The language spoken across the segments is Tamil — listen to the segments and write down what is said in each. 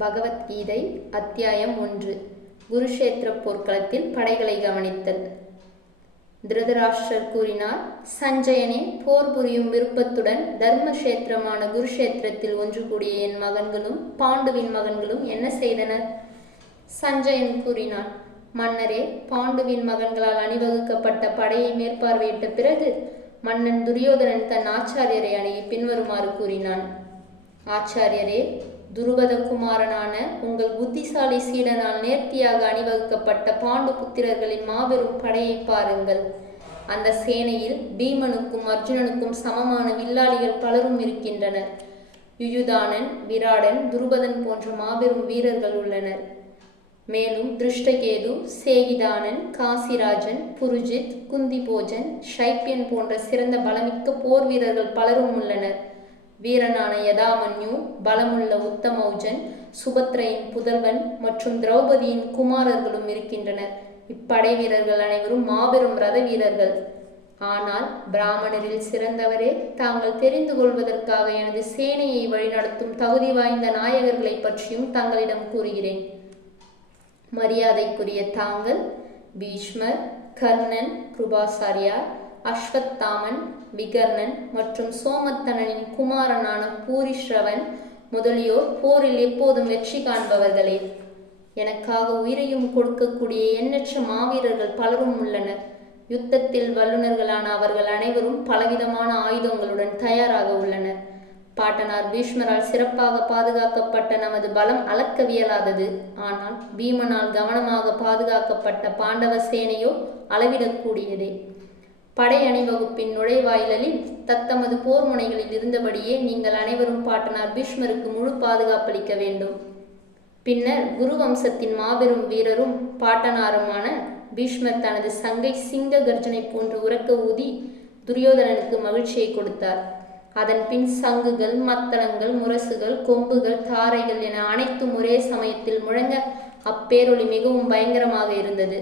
பகவத்கீதை அத்தியாயம் 1. குருஷேத்திர போர்க்களத்தில் படைகளை கவனித்தல். திருதராஷ்டிரர் கூறினார், சஞ்சயனே, போர் புரியும் விருப்பத்துடன் தர்மக்ஷேத்திரமான குருஷேத்திரத்தில் ஒன்று கூடிய என் மகன்களும் பாண்டுவின் மகன்களும் என்ன செய்தனர்? சஞ்சயன் கூறினான், மன்னரே, பாண்டுவின் மகன்களால் அணிவகுக்கப்பட்ட படையை மேற்பார்வையிட்ட பிறகு மன்னன் துரியோதனன் தன் ஆச்சாரியரை அணுகி பின்வருமாறு கூறினான். ஆச்சாரியரே, துருபத குமாரனான உங்கள் புத்திசாலி சீடனால் நேர்த்தியாக அணிவகுக்கப்பட்ட பாண்டு புத்திரர்களின் மாபெரும் படையை பாருங்கள். அந்த சேனையில் பீமனுக்கும் அர்ஜுனனுக்கும் சமமான வில்லாளிகள் பலரும் இருக்கின்றனர். யுயுதானன், விராடன், துருபதன் போன்ற மாபெரும் வீரர்கள் உள்ளனர். மேலும் திருஷ்டகேது, சேகிதானன், காசிராஜன், புருஜித், குந்திபோஜன், ஷைப்பியன் போன்ற சிறந்த பலமிக்க போர் வீரர்கள் பலரும் உள்ளனர். வீரனான யதாமன்யு, பலமுள்ள உத்தமௌஜன், சுபத்ரையின் புதல்வன் மற்றும் திரௌபதியின் குமாரர்களும் இருக்கின்றனர். இப்படை வீரர்கள் அனைவரும் மாபெரும் ரத வீரர்கள். ஆனால் பிராமணரில் சிறந்தவரே, தாங்கள் தெரிந்து கொள்வதற்காக எனது சேனையை வழிநடத்தும் தகுதி வாய்ந்த நாயகர்களை பற்றியும் தங்களிடம் கூறுகிறேன். மரியாதைக்குரிய தாங்கள் பீஷ்மர், கர்ணன், கிருபாசாரியார், அஸ்வத்தாமன், விகர்ணன் மற்றும் சோமத்தனனின் குமாரனான பூரிஷ்ரவன் முதலியோர் போரில் எப்போதும் வெற்றி காண்பவர்களே. எனக்காக உயிரையும் கொடுக்கக்கூடிய எண்ணற்ற மாவீரர்கள் பலரும் உள்ளனர். யுத்தத்தில் வல்லுநர்களான அவர்கள் அனைவரும் பலவிதமான ஆயுதங்களுடன் தயாராக உள்ளனர். பாட்டனார் பீஷ்மரால் சிறப்பாக பாதுகாக்கப்பட்ட நமது பலம் அளக்கவியலாதது. ஆனால் பீமனால் கவனமாக பாதுகாக்கப்பட்ட பாண்டவ சேனையோ அளவிடக்கூடியதே. படை அணிவகுப்பின் நுழைவாயிலில் தத்தமது போர் முனைகளில் இருந்தபடியே நீங்கள் அனைவரும் பாட்டனார் பீஷ்மருக்கு முழு பாதுகாப்பளிக்க வேண்டும். பின்னர் குரு வம்சத்தின் மாபெரும் வீரரும் பாட்டனாருமான பீஷ்மர் தனது சங்கை சிங்க கர்ஜனை போன்று உரக்க ஊதி துரியோதனனுக்கு மகிழ்ச்சியை கொடுத்தார். அதன் பின் சங்குகள், மத்தளங்கள், முரசுகள், கொம்புகள், தாரைகள் என அனைத்தும் ஒரே சமயத்தில் முழங்க அப்பேரொளி மிகவும் பயங்கரமாக இருந்தது.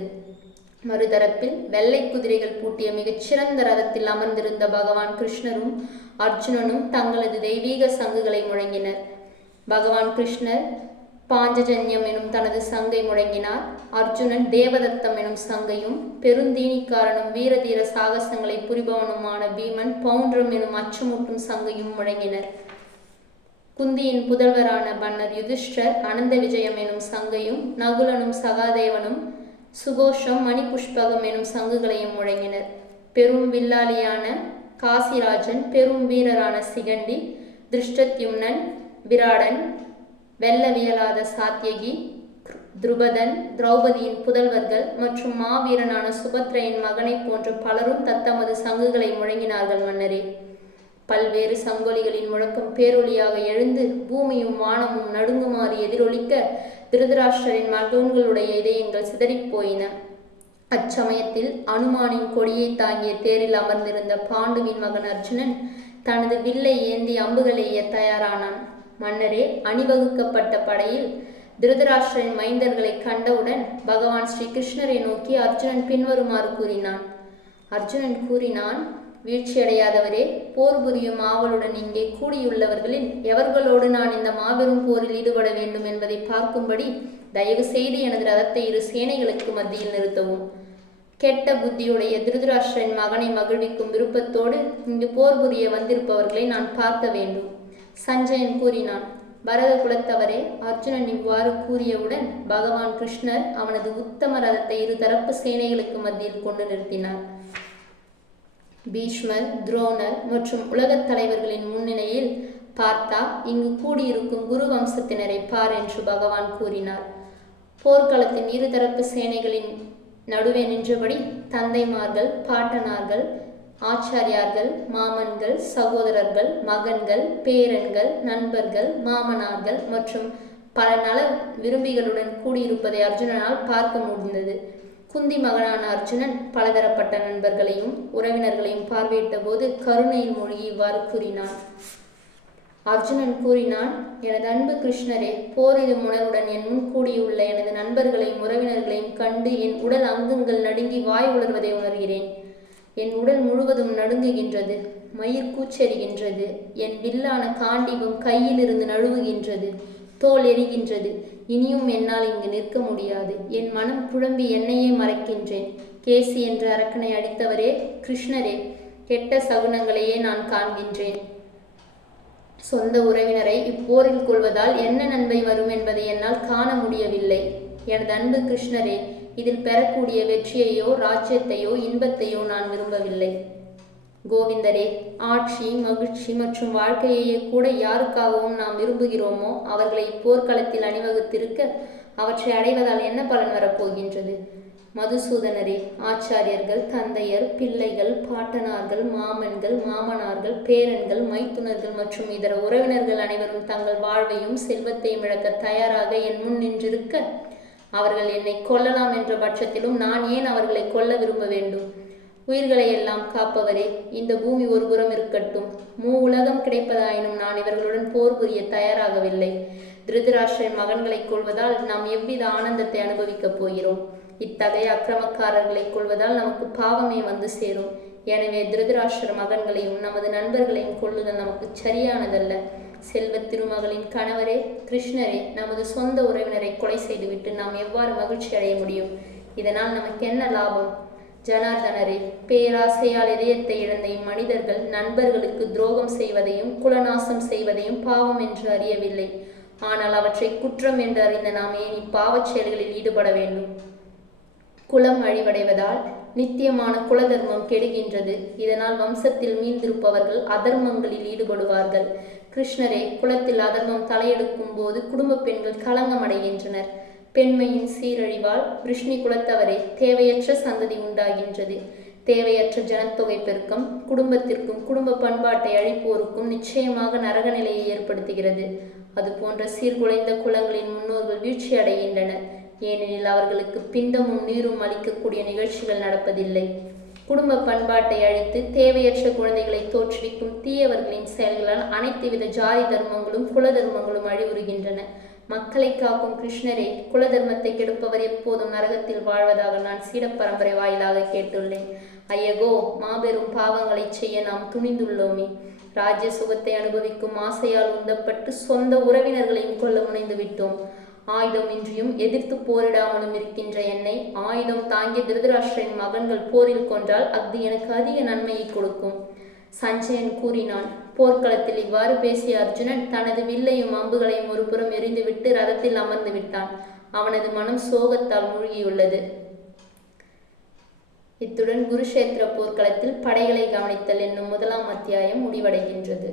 மறுதரப்பில் வெள்ளை குதிரைகள் பூட்டிய மிகச்சிறந்த ரதத்தில் அமர்ந்திருந்த பகவான் கிருஷ்ணரும் அர்ஜுனனும் தங்களது தெய்வீக சங்குகளை முழங்கினர். பகவான் கிருஷ்ணர் பாஞ்சஜன்யம் எனும் தனது சங்கை முழங்கினார். அர்ஜுனன் தேவதத்தம் எனும் சங்கையும், பெருந்தீனிக்காரனும் வீரதீர சாகசங்களை புரிபவனுமான பீமன் பவுண்ட்ரம் எனும் அச்சமூட்டும் சங்கையும் முழங்கினர். குந்தியின் புதல்வரான மன்னர் யுதிஷ்டர் அனந்த விஜயம் எனும் சங்கையும், நகுலனும் சகாதேவனும் சுகோஷம், மணிபுஷ்பகம் எனும் சங்குகளையும் முழங்கினர். பெரும் வில்லாளியான காசிராஜன், பெரும் வீரரான சிகண்டி, திருஷ்டத்யும்னன், விராடன், வெல்லவியலாத சாத்தியகி, துருபதன், திரௌபதியின் புதல்வர்கள் மற்றும் மாவீரனான சுபத்ரையின் மகனை போன்ற பலரும் தத்தமது சங்குகளை முழங்கினார்கள். மன்னரே, பல்வேறு சங்கொலிகளின் முழக்கம் பேரொலியாக எழுந்து பூமியும் வானமும் நடுங்குமாறு எதிரொலிக்க திருதராஷ்டிரரின் மகன்களுடைய இதயங்கள் சிதறிப்போயின. அச்சமயத்தில் அனுமானின் கொடியை தாங்கிய தேரில் அமர்ந்திருந்த பாண்டுவின் மகன் அர்ஜுனன் தனது வில்லை ஏந்தி அம்புகளை எய்ய தயாரானான். மன்னரே, அணிவகுக்கப்பட்ட படையில் திருதராஷ்டிரரின் மைந்தர்களை கண்டவுடன் பகவான் ஸ்ரீ கிருஷ்ணரை நோக்கி அர்ஜுனன் பின்வருமாறு கூறினான். அர்ஜுனன் கூறினான், வீழ்ச்சியடையாதவரே, போர் புரியும் ஆவலுடன் இங்கே கூடியுள்ளவர்களில் எவர்களோடு நான் இந்த மாபெரும் போரில் ஈடுபட வேண்டும் என்பதை பார்க்கும்படி தயவு செய்து எனது ரதத்தை இரு சேனைகளுக்கு மத்தியில் நிறுத்தவும். கெட்ட புத்தியுடைய திருதராஷ்டிரரின் மகனை மகிழ்விக்கும் விருப்பத்தோடு இங்கு போர் புரிய வந்திருப்பவர்களை நான் பார்க்க வேண்டும். சஞ்சயன் கூறினான். பரத குலத்தவரே, அர்ஜுனன் இவ்வாறு கூறியவுடன் பகவான் கிருஷ்ணர் அவனது உத்தம ரதத்தை இரு தரப்பு சேனைகளுக்கு மத்தியில் கொண்டு நிறுத்தினார். பீஷ்மர், துரோணர் மற்றும் உலகத் தலைவர்களின் முன்னிலையில் பார்த்தா, இங்கு கூடியிருக்கும் குரு வம்சத்தினரை பார் என்று பகவான் கூறினார். போர்க்களத்தின் இருதரப்பு சேனைகளின் நடுவே நின்றபடி தந்தைமார்கள், பாட்டனார்கள், ஆச்சாரியார்கள், மாமன்கள், சகோதரர்கள், மகன்கள், பேரன்கள், நண்பர்கள், மாமனார்கள் மற்றும் பல நல விரும்பிகளுடன் கூடியிருப்பதை அர்ஜுனனால் பார்க்க முடிந்தது. குந்தி மகனான அர்ஜுனன் பலதரப்பட்ட நண்பர்களையும் உறவினர்களையும் பார்வையிட்ட போது கருணையில் மூழ்கி இவ்வாறு கூறினான். அர்ஜுனன் கூறினான், எனது அன்பு கிருஷ்ணரே, போரிடும் உணர்வுடன் என் முன் கூடியுள்ள எனது நண்பர்களையும் உறவினர்களையும் கண்டு என் உடல் அங்கங்கள் நடுங்கி வாய் உலர்வதை உணர்கிறேன். என் உடல் முழுவதும் நடுங்குகின்றது, மயிர் கூச்செறிகின்றது, என் வில்லான காண்டீபம் கையிலிருந்து நழுவுகின்றது, தோல் எரிகின்றது. இனியும் என்னால் இங்கு நிற்க முடியாது. என் மனம் குழம்பி என்னையே மறைக்கின்றேன். கேசி என்ற அரக்கனை அடித்தவரே, கிருஷ்ணரே, கெட்ட சகுனங்களையே நான் காண்கின்றேன். சொந்த உறவினரை இப்போரில் கொள்வதால் என்ன நன்மை வரும் என்பதை என்னால் காண முடியவில்லை. எனது அன்பு கிருஷ்ணரே, இதில் பெறக்கூடிய வெற்றியையோ ராஜ்யத்தையோ இன்பத்தையோ நான் விரும்பவில்லை. கோவிந்தரே, ஆட்சி, மகிழ்ச்சி மற்றும் வாழ்க்கையையே கூட யாருக்காகவும் நாம் விரும்புகிறோமோ அவர்களை போர்க்களத்தில் அணிவகுத்திருக்க அவற்றை அடைவதால் என்ன பலன் வரப்போகின்றது? மதுசூதனரே, ஆச்சாரியர்கள், தந்தையர், பிள்ளைகள், பாட்டனார்கள், மாமன்கள், மாமனார்கள், பேரன்கள், மைத்துனர்கள் மற்றும் இதர உறவினர்கள் அனைவரும் தங்கள் வாழ்வையும் செல்வத்தையும் இழக்க தயாராக என் முன் நின்றிருக்க அவர்கள் என்னை கொல்லலாம் என்ற பட்சத்திலும் நான் ஏன் அவர்களை கொல்ல விரும்ப வேண்டும்? உயிர்களை எல்லாம் காப்பவரே, இந்த பூமி ஒரு புறம் இருக்கட்டும், உலகம் கிடைப்பதாயினும் நான் இவர்களுடன் போர் புரிய தயாராகவில்லை. திருதராஷ்டிரன் மகன்களை கொள்வதால் நாம் எவ்வித ஆனந்தத்தை அனுபவிக்கப் போகிறோம்? இத்தகைய அக்கிரமக்காரர்களை கொள்வதால் நமக்கு பாவமே வந்து சேரும். எனவே திருதராஷ்டிர மகன்களையும் நமது நண்பர்களையும் கொள்ளுதல் நமக்கு சரியானதல்ல. செல்வ திருமகளின் கணவரே, கிருஷ்ணரே, நமது சொந்த உறவினரை கொலை செய்துவிட்டு நாம் எவ்வாறு மகிழ்ச்சி அடைய முடியும்? இதனால் நமக்கு என்ன லாபம்? ஜனார்தனரே, பேராசையால் இதயத்தை இழந்த இம்மனிதர்கள் நண்பர்களுக்கு துரோகம் செய்வதையும் குலநாசம் செய்வதையும் பாவம் என்று அறியவில்லை. ஆனால் அவற்றை குற்றம் என்று அறிந்த நாம் ஏன் இப்பாவச் செயல்களில் ஈடுபட வேண்டும்? குலம் அழிவடைவதால் நித்தியமான குல தர்மம் கெடுகின்றது. இதனால் வம்சத்தில் மீந்திருப்பவர்கள் அதர்மங்களில் ஈடுபடுவார்கள். கிருஷ்ணரே, குலத்தில் அதர்மம் தலையெடுக்கும் போது குடும்ப பெண்கள் களங்கம் அடைகின்றனர். பெண்மையின் சீரழிவால் விருஷ்ணி குலத்தவரே தேவையற்ற சந்ததி உண்டாகின்றது. தேவையற்ற ஜனத்தொகை பெருக்கம் குடும்பத்திற்கும் குடும்ப பண்பாட்டை அழிப்போருக்கும் நிச்சயமாக நரக நிலையை ஏற்படுத்துகிறது. அதுபோன்ற சீர்குலைந்த குலங்களின் முன்னோர்கள் வீழ்ச்சி அடைகின்றனர். ஏனெனில் அவர்களுக்கு பிண்டமும் நீரும் அளிக்கக்கூடிய நிகழ்ச்சிகள் நடப்பதில்லை. குடும்ப பண்பாட்டை அழித்து தேவையற்ற குழந்தைகளை தோற்றுவிக்கும் தீயவர்களின் செயல்களால் அனைத்து வித ஜாதி தர்மங்களும் குல தர்மங்களும் அழிவுறுகின்றன. மக்களை காக்கும் கிருஷ்ணரே, குல தர்மத்தை கெடுப்பவர் எப்போதும் நரகத்தில் வாழ்வதாக நான் சீட பரம்பரை வாயிலாக கேட்டுள்ளேன். ஐயகோ, மாபெரும் பாவங்களை செய்ய நாம் துணிந்துள்ளோமே. ராஜ்ய சுகத்தை அனுபவிக்கும் ஆசையால் உந்தப்பட்டு சொந்த உறவினர்களையும் கொல்ல முனைந்து விட்டோம். ஆயுதம் இன்றியும் எதிர்த்து போரிடாமலும் இருக்கின்ற என்னை ஆயுதம் தாங்கிய திருதராஷ்டிரன் மகன்கள் போரில் கொன்றால் அது எனக்கு அதிக நன்மையை கொடுக்கும். சஞ்சயன் கூறினான். போர்க்களத்தில் இவ்வாறு பேசிய அர்ஜுனன் தனது வில்லையும் அம்புகளையும் ஒரு புறம் எறிந்துவிட்டு ரதத்தில் அமர்ந்து விட்டான். அவனது மனம் சோகத்தால் மூழ்கியுள்ளது. இத்துடன் குருஷேத்திர போர்க்களத்தில் படைகளை கவனித்தல் என்னும் 1ஆம் அத்தியாயம் முடிவடைகின்றது.